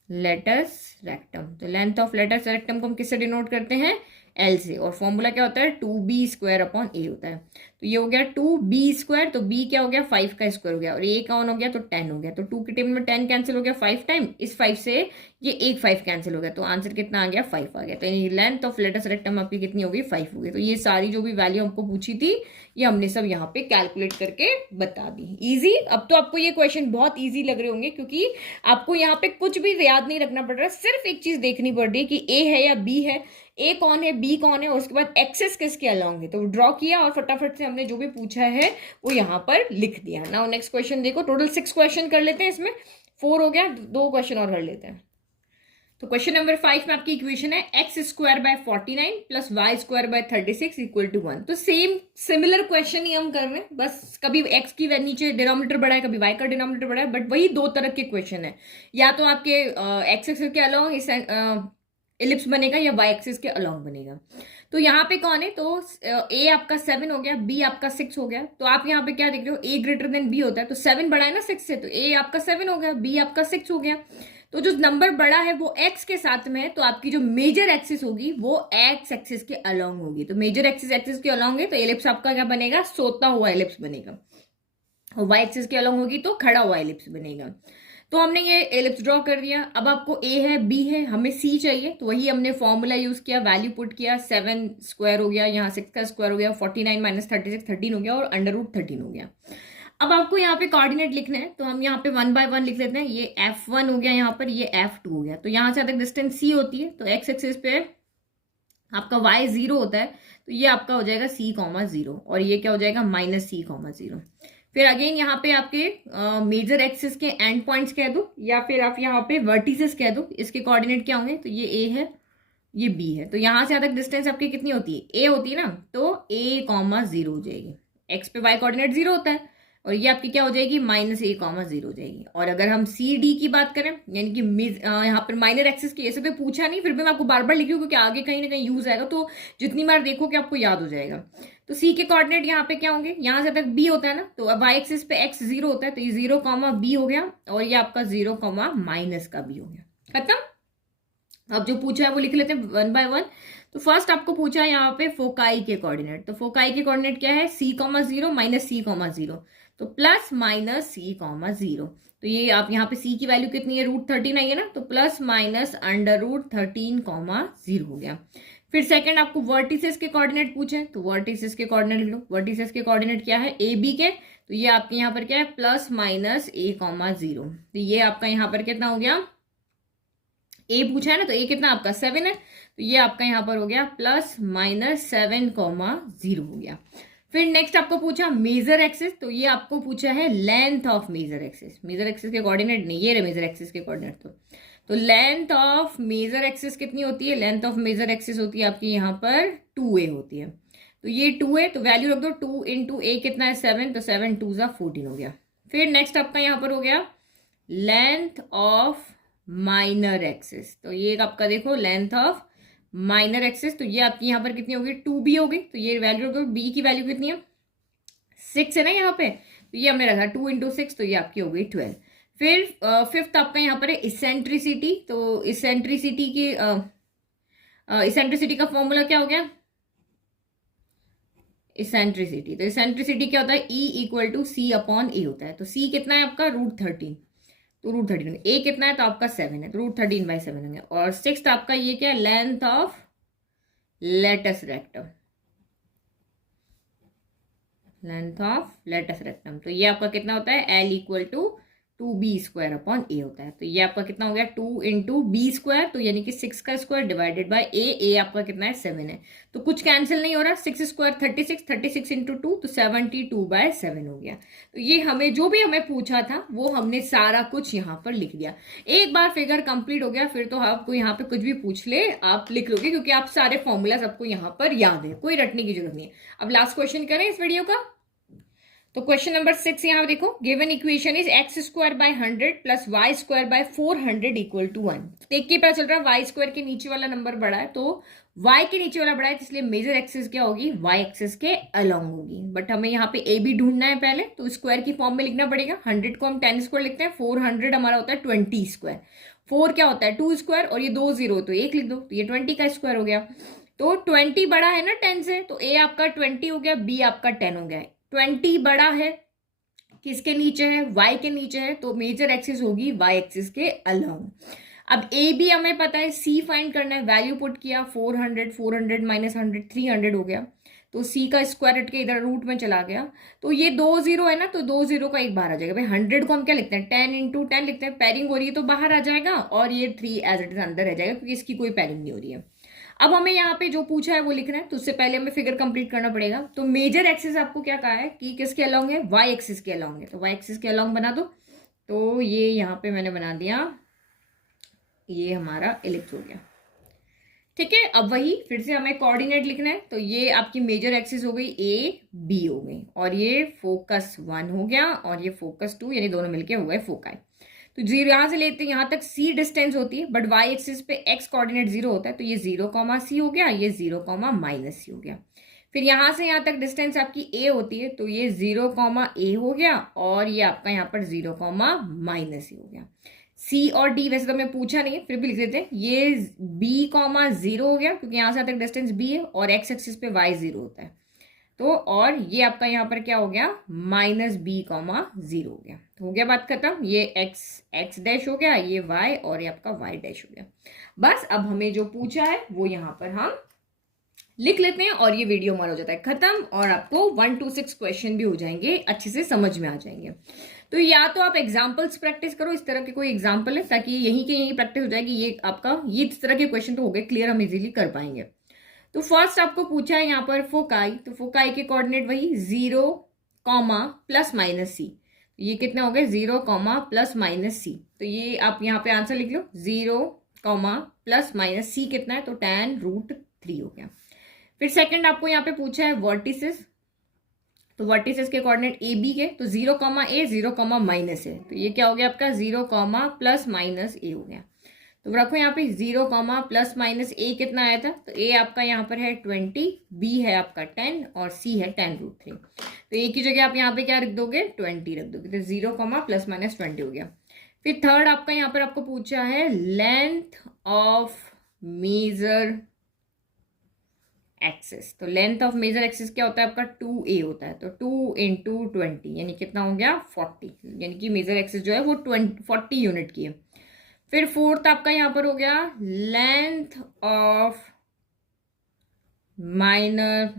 लेटस रेक्टम। तो लेंथ ऑफ लेटस रेक्टम को हम किससे डिनोट करते हैं, L से, और फॉर्मूला क्या होता है, 2b² होता है। तो ये हो गया 2b², तो b क्या हो गया, 5 का स्क्वायर हो गया, और a कौन हो गया, तो 10 हो गया। तो 2 की टेबल में 10 कैंसिल हो गया 5 टाइम, इस 5 से ये एक 5 कैंसिल हो गया, तो आंसर कितना आ गया, 5 आ गया। तो लेंथ ऑफ लेटस रेक्टम आपकी कितनी हो गई, 5 हो गई। तो ये सारी जो भी वैल्यू हमको पूछी थी ये हमने सब यहाँ पे कैलकुलेट करके बता दी। इजी। अब तो आपको ये क्वेश्चन बहुत इजी लग रहे होंगे, क्योंकि आपको यहाँ पे कुछ भी याद नहीं रखना पड़ रहा, सिर्फ एक चीज देखनी पड़ रही है कि ए है या बी है। ए कौन है, बी कौन है, और उसके बाद एक्सेस किसके अलॉन्ग है, तो ड्रॉ किया और फटाफट से हमने जो भी पूछा है वो यहाँ पर लिख दिया। नाउ नेक्स्ट क्वेश्चन देखो, टोटल 6 क्वेश्चन कर लेते हैं, इसमें 4 हो गया, 2 क्वेश्चन और कर लेते हैं। तो क्वेश्चन नंबर 5 में आपकी इक्वेशन है x square by 49 plus y square by 36 equal to 1। तो सेम सिमिलर क्वेश्चन ही हम कर रहे हैं, बस कभी एक्स की नीचे डिनोमिनेटर बढ़ा है, कभी वाई का डिनोमिनेटर बढ़ा है, बट वही 2 तरह के क्वेश्चन है, या तो आपके एक्स एक्सिस के अलॉन्ग इलिप्स बनेगा या वाई एक्सिस के अलॉन्ग बनेगा। तो यहाँ पे कौन है, तो ए आपका 7 हो गया, बी आपका 6 हो गया। तो आप यहाँ पे क्या देख रहे हो, ए ग्रेटर देन बी होता है, तो 7 बड़ा है ना 6 से, तो ए आपका 7 हो गया, बी आपका 6 हो गया। तो जो नंबर बड़ा है वो एक्स के साथ में है, तो आपकी जो मेजर एक्सिस होगी वो एक्स एक्सिस के अलॉन्ग होगी। तो मेजर एक्सिस एक्सिस के अलॉन्ग है, तो एलिप्स आपका क्या बनेगा, सोता हुआ एलिप्स बनेगा, और वाई एक्सिस के अलॉन्ग होगी तो खड़ा हुआ एलिप्स बनेगा। तो हमने ये एलिप्स ड्रॉ कर दिया। अब आपको ए है, बी है, हमें सी चाहिए, तो वही हमने फॉर्मूला यूज किया, वैल्यू पुट किया, 7 स्क्वायर हो गया, यहाँ 6 का स्क्वायर हो गया, 49 माइनस 36 13 हो गया, और अंडर रूट 13 हो गया। अब आपको यहाँ पे कोऑर्डिनेट लिखना है, तो हम यहाँ पे 1 बाय 1 लिख लेते हैं। ये F1 हो गया, यहाँ पर ये F2 हो गया। तो यहाँ से तक डिस्टेंस C होती है, तो एक्स एक्सिस पे आपका y 0 होता है, तो ये आपका हो जाएगा C,0, और ये क्या हो जाएगा माइनस C,0। फिर अगेन यहाँ पे आपके मेजर एक्सिस के एंड पॉइंट्स कह दो, या फिर आप यहाँ पे वर्टिसेस कह दो। इसके कोऑर्डिनेट क्या होंगे, तो ये A है, ये B है। तो यहाँ से तक डिस्टेंस आपकी कितनी होती है, A होती है ना, तो A,0 हो जाएगी। एक्स पे y कोऑर्डिनेट 0 होता है, और ये आपकी क्या हो जाएगी -A,0 हो जाएगी। और अगर हम सी डी की बात करें, यानी कि यहाँ पर माइनर एक्सिस की, ऐसे तो पूछा नहीं, फिर भी मैं आपको बार बार लिखी हूँ क्योंकि आगे कहीं ना कहीं यूज आएगा, तो जितनी बार देखो कि आपको याद हो जाएगा। तो सी के कोऑर्डिनेट यहाँ पे क्या होंगे, यहाँ से तक बी होता है ना, तो वाई एक्सिस पे एक्स 0 होता है, तो ये 0, बी हो गया, और ये आपका 0, माइनस का बी हो गया। खत्म। अब जो पूछा है वो लिख लेते हैं 1 बाय 1। तो फर्स्ट आपको पूछा है यहाँ पे फोकाई के कोऑर्डिनेट, तो फोकाई के कोऑर्डिनेट क्या है, C,0 माइनस C,0, तो प्लस माइनस C,0। तो ये आप यहाँ पे C की वैल्यू कितनी है, √13 आई है ना, तो प्लस माइनस अंडर रूट 13,0 हो गया। फिर सेकंड आपको वर्टिसेस के कोऑर्डिनेट पूछे, तो वर्टिसेस के कोऑर्डिनेट लो। वर्टिसेस के कोऑर्डिनेट क्या है, ए बी के, तो ये आपके यहाँ पर क्या है, प्लस माइनस A,0। तो ये आपका यहाँ पर कितना हो गया, ए पूछा है ना, तो ए कितना आपका 7 है, तो ये आपका यहाँ पर हो गया प्लस माइनस 7,0 हो गया। फिर नेक्स्ट आपको पूछा मेजर एक्सिस, तो ये आपको पूछा है length of major axis. Major axis के कोऑर्डिनेट नहीं, ये रहे मेजर एक्सिस के कोऑर्डिनेट। तो लेंथ ऑफ मेजर एक्सिस कितनी होती है, लेंथ ऑफ मेजर एक्सिस होती है आपकी यहाँ पर 2a होती है। तो ये 2 है, तो वैल्यू रख दो, 2 इंटू ए कितना है 7, तो 7 2 14 हो गया। फिर नेक्स्ट आपका यहाँ पर हो गया लेंथ ऑफ माइनर एक्सिस, तो ये आपका देखो लेंथ ऑफ माइनर एक्सिस, तो ये आपकी यहाँ पर कितनी होगी 2b होगी, तो ये वैल्यू रख दो, b की वैल्यू कितनी है 6 है ना यहाँ पे, तो ये हमने रखा 2 इंटू 6, तो ये आपकी हो गई 12। फिर फिफ्थ आपका यहाँ पर है इसेंट्रिसिटी, तो इसेंट्रिसिटी की इसेंट्रिसिटी का फॉर्मूला क्या हो गया, इसेंट्रिसिटी, तो इसेंट्रिसिटी क्या होता है, E equal to C upon A होता है। तो C कितना है आपका √13, तो √13, ए कितना है तो आपका 7 है, तो √13 बाई 7 होंगे। और सिक्स्थ आपका ये क्या है, length of latus rectum, length of latus rectum, तो ये आपका कितना होता है L equal to 2b² upon A होता है। तो ये आपका कितना हो गया 2 इंटू b², तो यानी कि 6 का स्क्वायर डिवाइडेड बाय ए आपका कितना है 7 है, तो कुछ कैंसिल नहीं हो रहा, 6 स्क्वायर 36, 36 इंटू 2, तो 72/7 हो गया। तो ये हमें जो भी हमें पूछा था वो हमने सारा कुछ यहाँ पर लिख दिया। एक बार फिगर कंप्लीट हो गया फिर तो आपको यहाँ पे कुछ भी पूछ ले आप लिख लोगे, क्योंकि आप सारे फॉर्मूलाज आपको यहाँ पर याद है, कोई रटने की जरूरत नहीं है। अब लास्ट क्वेश्चन करें इस वीडियो का। तो क्वेश्चन नंबर 6 यहाँ देखो, given equation is x² by 100 plus y² by 400 equal to 1। देख के पता चल रहा है y² के नीचे वाला नंबर बड़ा है, तो y के नीचे वाला बड़ा है, इसलिए मेजर एक्सिस क्या होगी, y एक्सिस के अलॉन्ग होगी। बट हमें यहाँ पे ए बी ढूंढना है पहले, तो स्क्वायर की फॉर्म में लिखना पड़ेगा। 100 को हम 10 स्क्वायर लिखते हैं, 400 हमारा होता है 20 स्क्वायर, 4 क्या होता है 2 स्क्वायर, और ये 2 0 तो 1 लिख दो, तो ये 20 का स्क्वायर हो गया। तो 20 बड़ा है ना 10 से, तो ए आपका 20 हो गया, बी आपका 10 हो गया। 20 बड़ा है, किसके नीचे है, y के नीचे है, तो मेजर एक्सिस होगी y एक्सिस के अलॉन्ग। अब ए बी हमें पता है, सी फाइंड करना है, वैल्यू पुट किया 400 माइनस 100 300 हो गया, तो सी का स्क्वायर हट के इधर रूट में चला गया, तो ये 2 0 है ना, तो 2 0 का एक बाहर आ जाएगा। भाई 100 को हम क्या लिखते हैं 10 इंटू 10 लिखते हैं, पैरिंग हो रही है तो बाहर आ जाएगा, और ये 3 एज इट इज अंदर रह जाएगा क्योंकि इसकी कोई पैरिंग नहीं हो रही है। अब हमें यहाँ पे जो पूछा है वो लिखना है, तो उससे पहले हमें फिगर कंप्लीट करना पड़ेगा। तो मेजर एक्सिस आपको क्या कहा है कि किसके अलोंग है, वाई एक्सिस के अलोंग है, तो वाई एक्सिस के अलोंग बना दो। तो ये यहाँ पे मैंने बना दिया, ये हमारा इलिप्स हो गया। ठीक है, अब वही फिर से हमें कोऑर्डिनेट लिखना है। तो ये आपकी मेजर एक्सिस हो गई, ए बी हो गई, और ये फोकस 1 हो गया, और ये फोकस 2, यानी दोनों मिलके हो गए फोकाई। तो जीरो यहां से लेते हैं, यहां तक सी डिस्टेंस होती है, बट वाई एक्सिस पे एक्स कोऑर्डिनेट 0 होता है, तो ये 0, सी हो गया, ये 0, सी हो गया। फिर यहां से यहां तक डिस्टेंस आपकी ए होती है, तो ये 0, ए हो गया, और ये आपका यहाँ पर 0, सी हो गया। सी और डी वैसे तो हमें पूछा नहीं है, फिर भी लिख देते हैं, ये b, 0 हो गया, क्योंकि यहां से तक डिस्टेंस b है, और एक्स एक्सिस पे y 0 होता है। तो और ये आपका यहाँ पर क्या हो गया, -b, 0 हो गया। तो हो गया बात खत्म, ये x डैश हो गया, ये y, और ये आपका y डैश हो गया। बस अब हमें जो पूछा है वो यहाँ पर हम लिख लेते हैं, और ये वीडियो हमारा हो जाता है खत्म, और आपको 1 to 6 क्वेश्चन भी हो जाएंगे, अच्छे से समझ में आ जाएंगे। तो या तो आप एग्जाम्पल्स प्रैक्टिस करो, इस तरह के कोई एग्जाम्पल है, ताकि यहीं के यहीं प्रैक्टिस हो जाएगी। ये आपका ये इस तरह के क्वेश्चन तो हो गए क्लियर, हम इजीली कर पाएंगे। तो फर्स्ट आपको पूछा है यहाँ पर फोकाई, तो फोकाई के कोऑर्डिनेट वही 0, ±c। ये कितना हो गया, 0, ±c। तो ये आप यहाँ पे आंसर लिख लो, 0, ±c कितना है, तो tan√3 हो गया। फिर सेकंड आपको यहाँ पे पूछा है वर्टिसेस, तो वर्टिसेस के कोऑर्डिनेट ए बी के, तो 0, a, 0, -a। तो ये क्या हो गया आपका, 0, ±a हो गया। तो रखो यहाँ पे 0, ±a कितना आया था, तो a आपका यहाँ पर है 20, b है आपका 10, और c है tan√3। तो a की जगह आप यहाँ पे क्या रख दोगे, 20 रख दोगे, तो 0, ±20 हो गया। फिर थर्ड आपका यहाँ पर आपको पूछा है लेंथ ऑफ मेजर एक्सिस। तो लेंथ ऑफ मेजर एक्सिस क्या होता है आपका, 2a होता है, तो 2 × 20 यानी कितना हो गया, 40, यानी कि मेजर एक्सिस जो है वो 40 यूनिट की है। फिर फोर्थ आपका यहां पर हो गया लेंथ ऑफ माइनर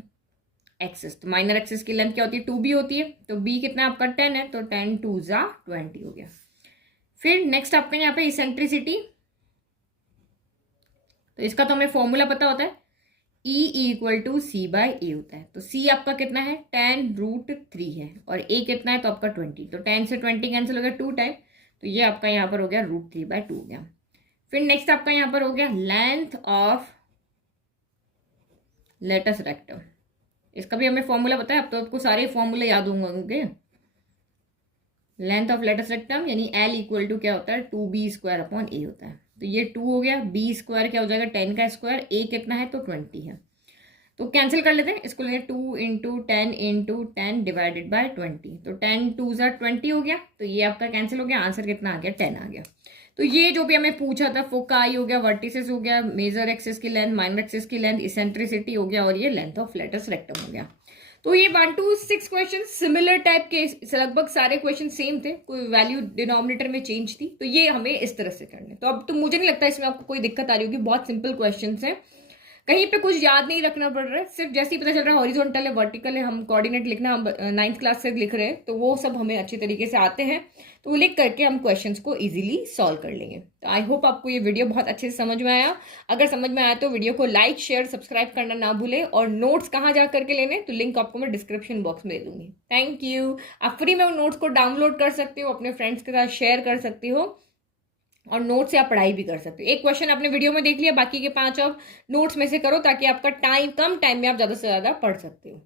एक्सिस। तो माइनर एक्सिस की लेंथ क्या होती है, 2b होती है, तो b कितना आपका 10 है, तो 10 2 20 हो गया। फिर नेक्स्ट आपका यहाँ पे इसेंट्रिसिटी, तो इसका तो हमें फॉर्मूला पता होता है, E = c/a होता है। तो c आपका कितना है, tan√3 है, और a कितना है, तो आपका 20, तो 10 से 20 कैंसिल हो गया 2 टाइम, तो ये आपका यहाँ पर हो गया √3/2 हो गया। फिर नेक्स्ट आपका यहाँ पर हो गया लेंथ ऑफ लेटस रेक्टम। इसका भी हमें फॉर्मूला पता है, अब तो आपको सारे फॉर्मूले याद होंगे। लेंथ ऑफ लेटस रेक्टम यानी L = क्या होता है, 2b² a होता है। तो ये 2 हो गया, b² क्या हो जाएगा, 10 का स्क्वायर, a कितना है, तो 20 है, तो कैंसिल कर लेते हैं इसको, लेंगे 2 × 10 × 10 / 20, तो 10 2 20 हो गया, तो ये आपका कैंसिल हो गया, आंसर कितना आ गया, 10 आ गया। तो ये जो भी हमें पूछा था, फोकाई हो गया, वर्टिसेस हो गया, मेजर एक्सिस की लेंथ, माइनर एक्सिस की लेंथ, इसेंट्रिसिटी हो गया, और ये लेंथ ऑफ लेटस रेक्टम हो गया। तो ये 1 to 6 क्वेश्चन सिमिलर टाइप के, लगभग सारे क्वेश्चन सेम थे, कोई वैल्यू डिनोमिनेटर में चेंज थी, तो ये हमें इस तरह से करने। तो अब तो मुझे नहीं लगता इसमें आपको कोई दिक्कत आ रही होगी, बहुत सिंपल क्वेश्चन है, कहीं पे कुछ याद नहीं रखना पड़ रहा है, सिर्फ जैसे ही पता चल रहा है हॉरिजॉन्टल है, वर्टिकल है, हम कोऑर्डिनेट लिखना हम 9th क्लास से लिख रहे हैं, तो वो सब हमें अच्छी तरीके से आते हैं, तो वो लिख करके हम क्वेश्चंस को इजीली सॉल्व कर लेंगे। तो आई होप आपको ये वीडियो बहुत अच्छे से समझ में आया। अगर समझ में आया तो वीडियो को लाइक, शेयर, सब्सक्राइब करना ना भूले, और नोट्स कहाँ जा करके लेने, तो लिंक आपको मैं डिस्क्रिप्शन बॉक्स में दे दूंगी। Thank you. आप फ्री में उन नोट्स को डाउनलोड कर सकते हो, अपने फ्रेंड्स के साथ शेयर कर सकते हो, और नोट से आप पढ़ाई भी कर सकते हो। एक क्वेश्चन आपने वीडियो में देख लिया, बाकी के 5 आप नोट्स में से करो, ताकि आपका टाइम कम टाइम में आप ज्यादा से ज्यादा पढ़ सकते हो।